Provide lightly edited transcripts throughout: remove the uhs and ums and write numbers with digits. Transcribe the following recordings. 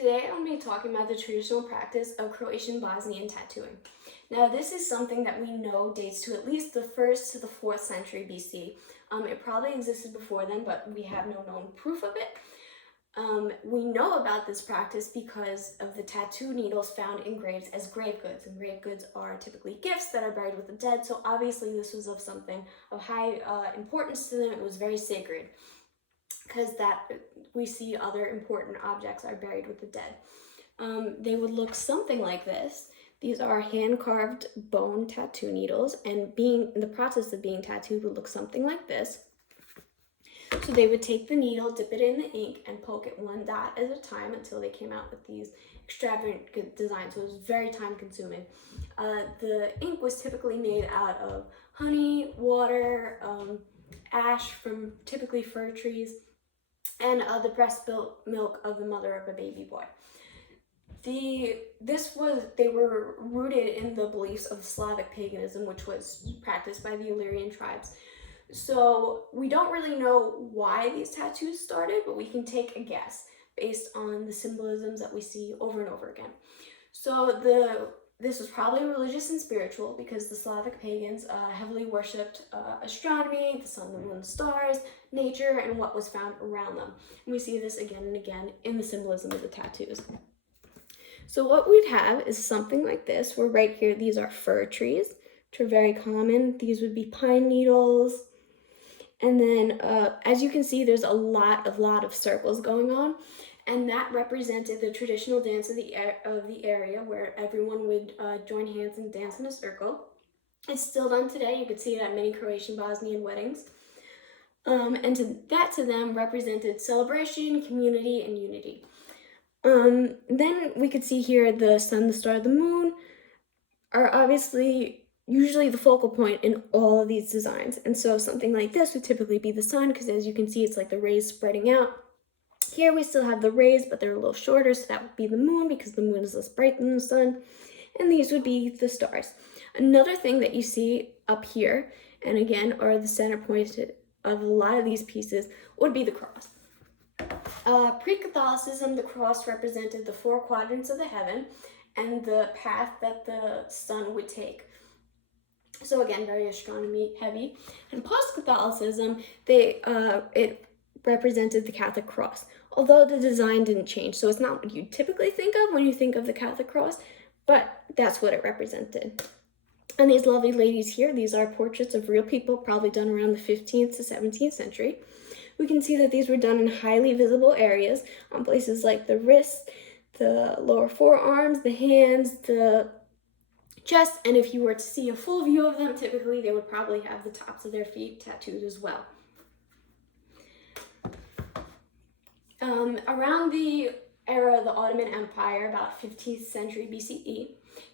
Today I'm going to be talking about the traditional practice of Croatian Bosnian tattooing. Now this is something that we know dates to at least the 1st to the 4th century BC. It probably existed before then, but we have no known proof of it. We know about this practice because of the tattoo needles found in graves as grave goods, and grave goods are typically gifts that are buried with the dead, so obviously this was of something of high importance to them. It was very sacred, because that we see other important objects are buried with the dead. They would look something like this. These are hand-carved bone tattoo needles, and being in the process of being tattooed would look something like this. So they would take the needle, dip it in the ink, and poke it one dot at a time until they came out with these extravagant designs. So it was very time-consuming. The ink was typically made out of honey, water, ash from typically fir trees, and the breast milk of the mother of a baby boy. They were rooted in the beliefs of Slavic paganism, which was practiced by the Illyrian tribes. So we don't really know why these tattoos started, but we can take a guess based on the symbolisms that we see over and over again. So this was probably religious and spiritual, because the Slavic pagans heavily worshipped astronomy, the sun, the moon, the stars, nature, and what was found around them. And we see this again and again in the symbolism of the tattoos. So what we'd have is something like this, where right here, these are fir trees, which are very common. These would be pine needles. And then, as you can see, there's a lot of circles going on. And that represented the traditional dance of the area, where everyone would join hands and dance in a circle. It's still done today. You could see it at many Croatian Bosnian weddings. And that to them represented celebration, community, and unity. Then we could see here the sun, the star, the moon are obviously usually the focal point in all of these designs. And so something like this would typically be the sun, because as you can see, it's like the rays spreading out. Here we still have the rays, but they're a little shorter, so that would be the moon, because the moon is less bright than the sun. And these would be the stars. Another thing that you see up here, and again, are the center point of a lot of these pieces, would be the cross. Pre-Catholicism, the cross represented the 4 quadrants of the heaven and the path that the sun would take. So again, very astronomy heavy. And post-Catholicism, it represented the Catholic cross, although the design didn't change. So it's not what you typically think of when you think of the Catholic cross, but that's what it represented. And these lovely ladies here, these are portraits of real people, probably done around the 15th to 17th century. We can see that these were done in highly visible areas, on places like the wrists, the lower forearms, the hands, the chest, and if you were to see a full view of them, typically they would probably have the tops of their feet tattooed as well. Around the era of the Ottoman Empire, about 15th century BCE,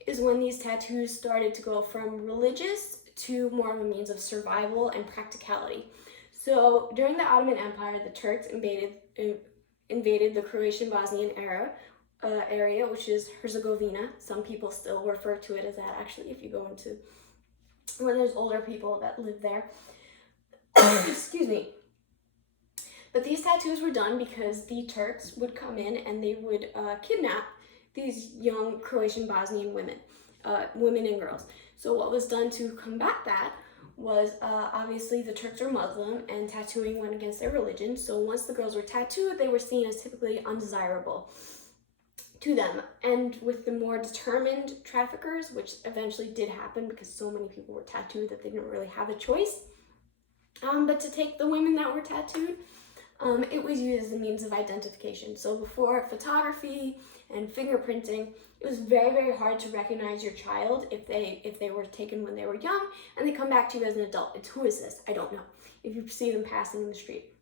is when these tattoos started to go from religious to more of a means of survival and practicality. So during the Ottoman Empire, the Turks invaded the Croatian Bosnian area, which is Herzegovina. Some people still refer to it as that, actually, if you go into where there's older people that live there. Excuse me. But these tattoos were done because the Turks would come in and they would kidnap these young Croatian Bosnian women and girls. So what was done to combat that was obviously the Turks are Muslim, and tattooing went against their religion. So once the girls were tattooed, they were seen as typically undesirable to them. And with the more determined traffickers, which eventually did happen because so many people were tattooed that they didn't really have a choice, but to take the women that were tattooed, it was used as a means of identification. So before photography and fingerprinting, it was very, very hard to recognize your child if they were taken when they were young and they come back to you as an adult. It's, who is this? I don't know. If you see them passing in the street.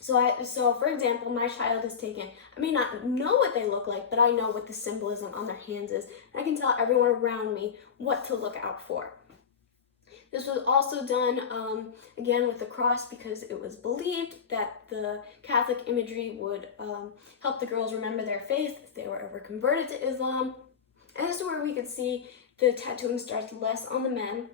So for example, my child is taken. I may not know what they look like, but I know what the symbolism on their hands is, and I can tell everyone around me what to look out for. This was also done, again, with the cross, because it was believed that the Catholic imagery would help the girls remember their faith if they were ever converted to Islam. And this is where we could see the tattooing starts less on the men.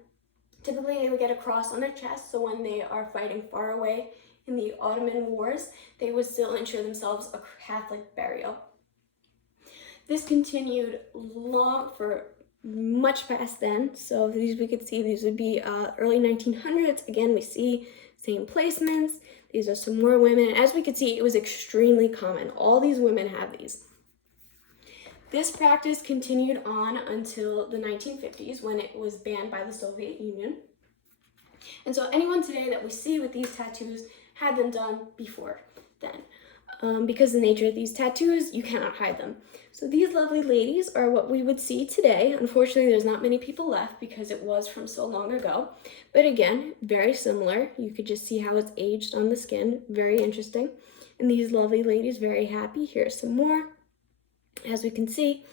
Typically, they would get a cross on their chest, so when they are fighting far away in the Ottoman wars, they would still ensure themselves a Catholic burial. This continued long for much past then. So these we could see these would be early 1900s. Again, we see same placements. These are some more women. As we could see, it was extremely common. All these women have these. This practice continued on until the 1950s when it was banned by the Soviet Union. And so anyone today that we see with these tattoos had them done before then. Because the nature of these tattoos, you cannot hide them. So these lovely ladies are what we would see today. Unfortunately, there's not many people left because it was from so long ago. But again, very similar. You could just see how it's aged on the skin. Very interesting. And these lovely ladies, very happy. Here's some more. As we can see,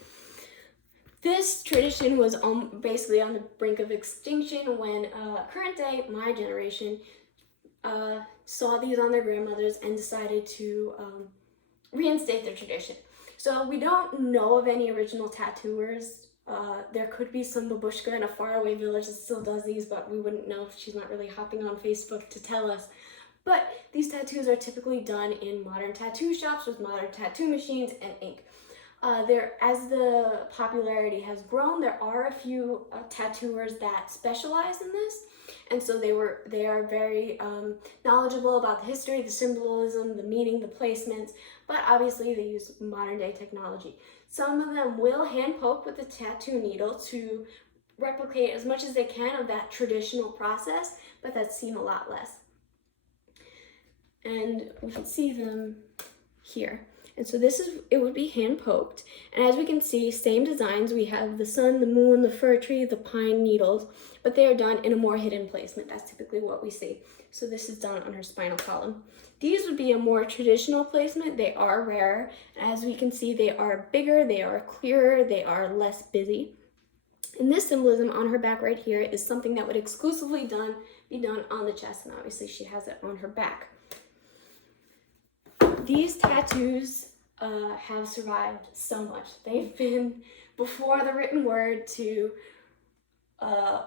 this tradition was basically on the brink of extinction when current day, my generation, saw these on their grandmothers and decided to reinstate their tradition. So we don't know of any original tattooers. There could be some babushka in a faraway village that still does these, but we wouldn't know if she's not really hopping on Facebook to tell us. But these tattoos are typically done in modern tattoo shops with modern tattoo machines and ink. As the popularity has grown, there are a few tattooers that specialize in this, and so they are very knowledgeable about the history, the symbolism, the meaning, the placements, but obviously they use modern day technology. Some of them will hand poke with a tattoo needle to replicate as much as they can of that traditional process, but that's seen a lot less. And we can see them here. And so it would be hand poked. And as we can see, same designs. We have the sun, the moon, the fir tree, the pine needles, but they are done in a more hidden placement. That's typically what we see. So this is done on her spinal column. These would be a more traditional placement. They are rarer. As we can see, they are bigger, they are clearer, they are less busy. And this symbolism on her back right here is something that would exclusively be done on the chest, and obviously she has it on her back. These tattoos have survived so much. They've been before the written word to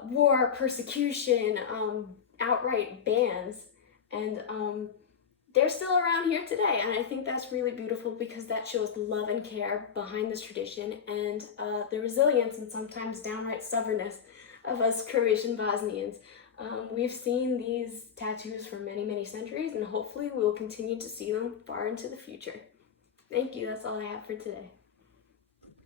war, persecution, outright bans, and they're still around here today. And I think that's really beautiful because that shows the love and care behind this tradition and the resilience and sometimes downright stubbornness of us Croatian Bosnians. We've seen these tattoos for many, many centuries, and hopefully we will continue to see them far into the future. Thank you. That's all I have for today.